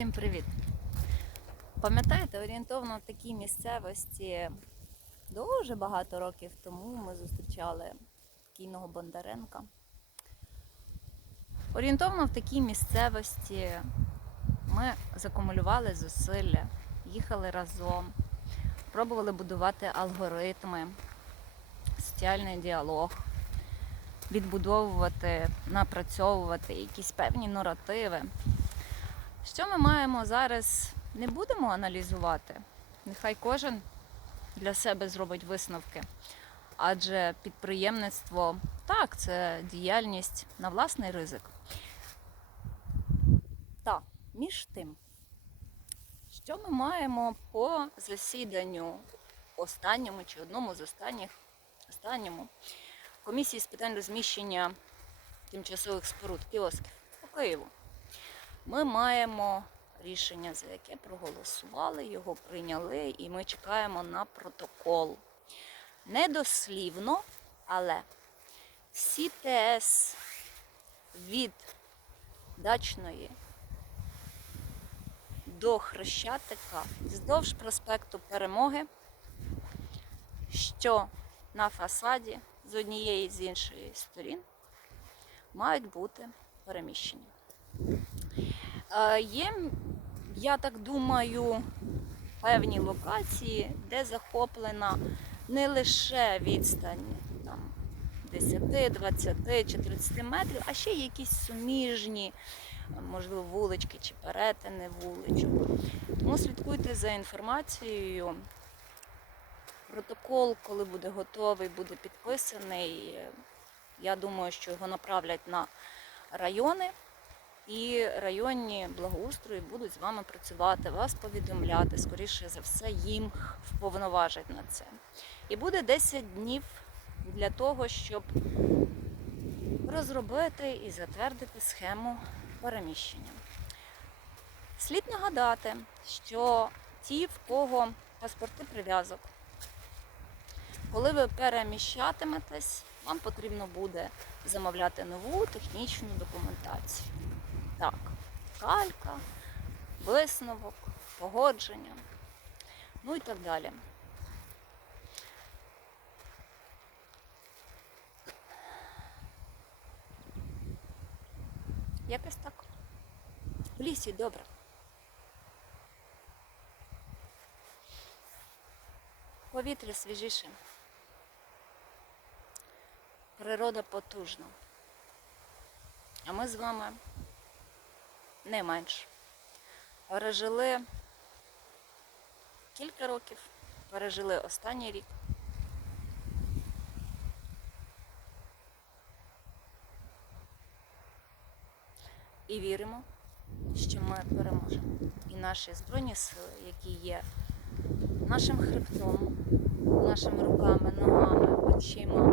Всім привіт! Пам'ятаєте, орієнтовно в такій місцевості дуже багато років тому ми зустрічали кійного Бондаренка. Орієнтовно в такій місцевості ми закумулювали зусилля, їхали разом, пробували будувати алгоритми, соціальний діалог, відбудовувати, напрацьовувати якісь певні наративи. Що ми маємо зараз, не будемо аналізувати. Нехай кожен для себе зробить висновки. Адже підприємництво так, це діяльність на власний ризик. Та, між тим, що ми маємо по засіданню останньому чи одному з останніх останньому комісії з питань розміщення тимчасових споруд кіосків по Києву. Ми маємо рішення, за яке проголосували, його прийняли, і ми чекаємо на протокол. Недослівно, але всі ТС від дачної до Хрещатика вздовж проспекту Перемоги, що на фасаді з однієї і з іншої сторін мають бути переміщені. Е, Є, я так думаю, певні локації, де захоплена не лише відстань там, 10, 20 чи 30 метрів, а ще якісь суміжні, можливо, вулички чи перетини вуличок. Тому слідкуйте за інформацією. Протокол, коли буде готовий, буде підписаний. Я думаю, що його направлять на райони і районні благоустрої будуть з вами працювати, вас повідомляти, скоріше за все, їм вповноважать на це. І буде 10 днів для того, щоб розробити і затвердити схему переміщення. Слід нагадати, що ті, в кого паспорти прив'язок, коли ви переміщатиметесь, вам потрібно буде замовляти нову технічну документацію. Так, калька, висновок, погодження, ну і так далі. Якось так. В лісі добре. Повітря свіжіше. Природа потужна. А ми з вами не менш. Пережили кілька років, пережили останній рік. І віримо, що ми переможемо. І наші Збройні сили, які є нашим хребтом, нашими руками, ногами, очима